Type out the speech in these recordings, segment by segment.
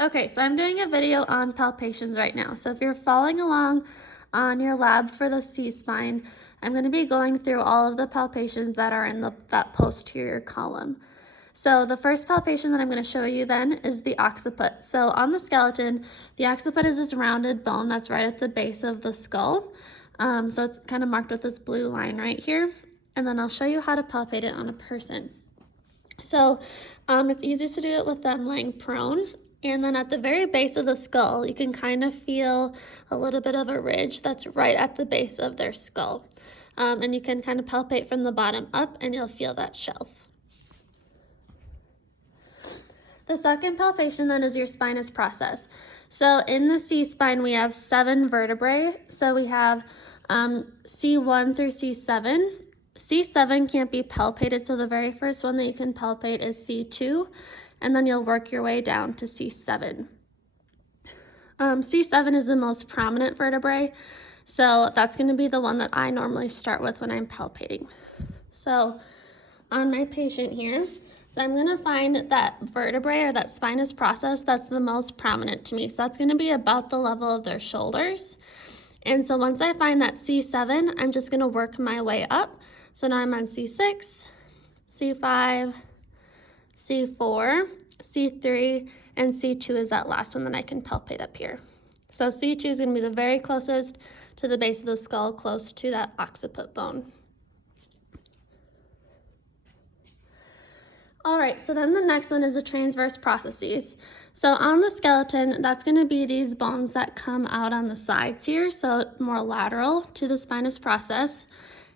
Okay, so I'm doing a video on palpations right now. So if you're following along on your lab for the C-spine, I'm going to be going through all of the palpations that are in that posterior column. So the first palpation that I'm going to show you then is the occiput. So on the skeleton, the occiput is this rounded bone that's right at the base of the skull. So it's kind of marked with this blue line right here. And then I'll show you how to palpate it on a person. So it's easiest to do it with them laying prone. And then at the very base of the skull, you can kind of feel a little bit of a ridge that's right at the base of their skull. And you can kind of palpate from the bottom up and you'll feel that shelf. The second palpation then is your spinous process. So in the C-spine, we have 7 vertebrae. So we have C1 through C7. C7 can't be palpated, so the very first one that you can palpate is C2, and then you'll work your way down to C7. C7 is the most prominent vertebrae, so that's going to be the one that I normally start with when I'm palpating. So on my patient here, so I'm going to find that vertebrae or that spinous process that's the most prominent to me. So that's going to be about the level of their shoulders. And so once I find that C7, I'm just going to work my way up. So now I'm on C6, C5, C4, C3, and C2 is that last one that I can palpate up here. So C2 is going to be the very closest to the base of the skull, close to that occiput bone. All right, so then the next one is the transverse processes. So on the skeleton, that's going to be these bones that come out on the sides here, so more lateral to the spinous process.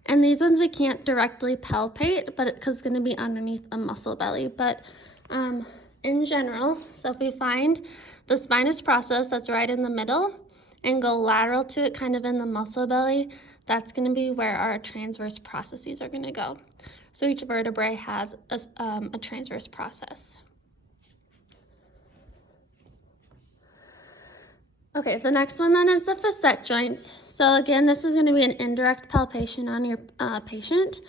And these ones we can't directly palpate, but because it's going to be underneath the muscle belly. But in general, so if we find the spinous process that's right in the middle and go lateral to it, kind of in the muscle belly, that's going to be where our transverse processes are going to go. So each vertebrae has a transverse process. Okay, the next one then is the facet joints. So again, this is going to be an indirect palpation on your patient,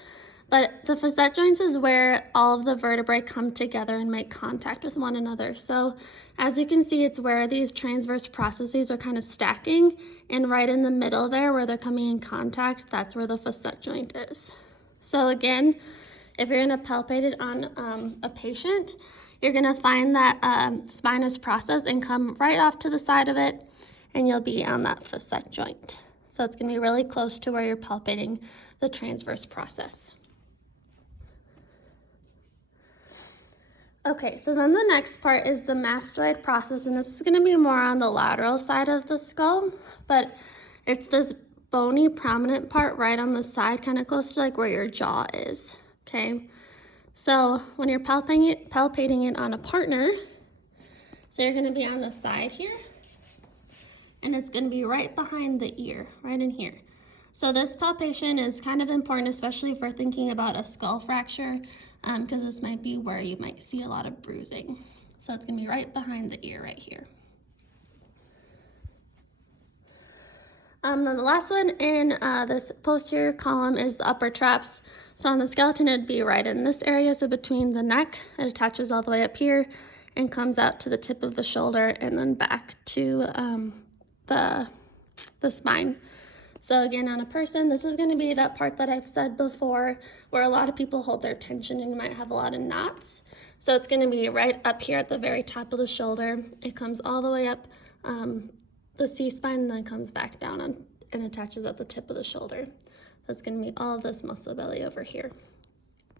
but the facet joints is where all of the vertebrae come together and make contact with one another. So as you can see, it's where these transverse processes are kind of stacking, and right in the middle there where they're coming in contact, that's where the facet joint is. So again, if you're going to palpate it on a patient, you're going to find that spinous process and come right off to the side of it, and you'll be on that facet joint. So it's going to be really close to where you're palpating the transverse process. Okay, so then the next part is the mastoid process, and this is going to be more on the lateral side of the skull, but it's this bony prominent part right on the side, kind of close to like where your jaw is. Okay, so when you're palpating it on a partner, so you're going to be on the side here, and it's going to be right behind the ear, right in here. So this palpation is kind of important, especially if we're thinking about a skull fracture, because this might be where you might see a lot of bruising. So it's going to be right behind the ear right here. Then the last one in this posterior column is the upper traps. So on the skeleton, it'd be right in this area, so between the neck, it attaches all the way up here and comes out to the tip of the shoulder and then back to the spine. So again, on a person, this is going to be that part that I've said before where a lot of people hold their tension and you might have a lot of knots. So it's going to be right up here at the very top of the shoulder. It comes all the way up the C-spine and then comes back down and attaches at the tip of the shoulder. That's going to be all of this muscle belly over here.